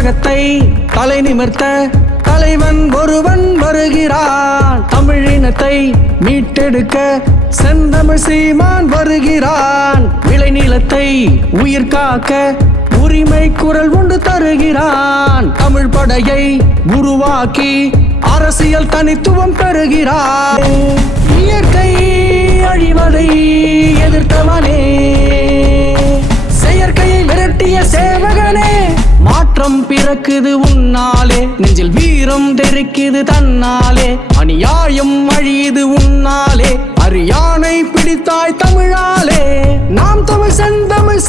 உலகத்தை தலை நிமிர்த்த தலைவன் ஒருவன் வருகிறான். தமிழினத்தை மீட்டெடுக்க செந்தமிழ் சீமான் வருகிறான். விளைநிலத்தை உயிர் காக்க உரிமை குரல் உண்டு தருகிறான். தமிழ் படையை உருவாக்கி அரசியல் தனித்துவம் பெறுகிறான். இயற்கை அழிவதை மாற்றம் பிறக்குது உன்னாலே. நெஞ்சில் வீரம் தெரிக்குது தன்னாலே. அநியாயம் அழியுது உன்னாலே. அரியானை பிடித்தாய் தமிழாலே. நாம் தமிழ் செந்தமிழ்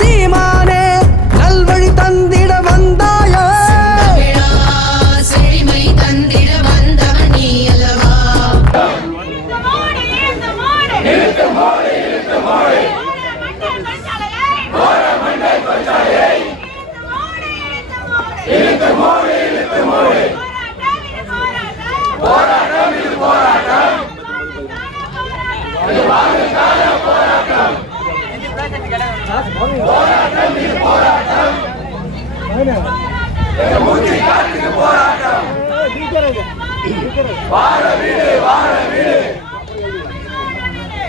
போராட்டம் இது போராட்டம் போராட்டம் இது போராட்டம் மூச்சு காட்டுக்கு போராட்டம் வாழ வீடு வாழ வீடு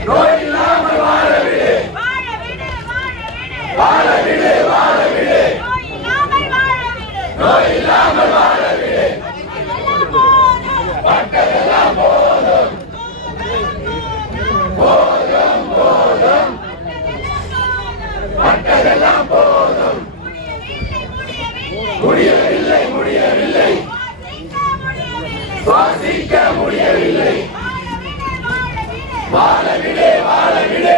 நோய் இல்லாமல் வாழ வீடு வாழ வீடு வாழ வீடு நோய் இல்லாமல் வாழ வீடு பட்டதெல்லாம் போதும் போதும் போதும் பட்டதெல்லாம் போதும் முடியவில்லை முடியவில்லை சுவாசிக்க முடியவில்லை வாழ விடு வாழ விடு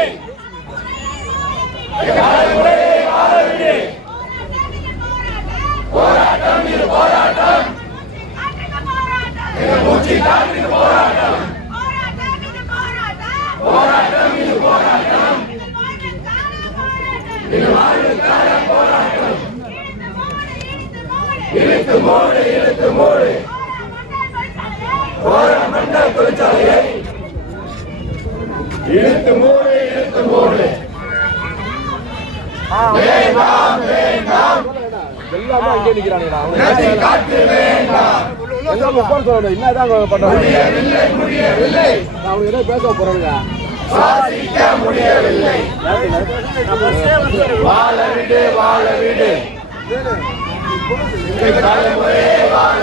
வாழ விடு வாழ விடு போராட்டம் இது போராட்டம் இது மூச்சு காற்றுக்கு போராட்டம் போராட்டம் இது போராட்டம் இது வாழ்வுக்கான போராட்டம் இழுத்து மூடு இழுத்து மூடு போற மண்டல் தொழிற்சாலையை இழுத்து மூடு இழுத்து மூடு வேண்டாம் வேண்டாம். எல்லாமே அங்கே வேண்டாம். என்னதான் பண்றாங்க அவங்க ஏதோ பேச போறாங்க சுவாசிக்க முடியவில்லை வாழ விடு. வாழ விடு. தலைமுறை வாழ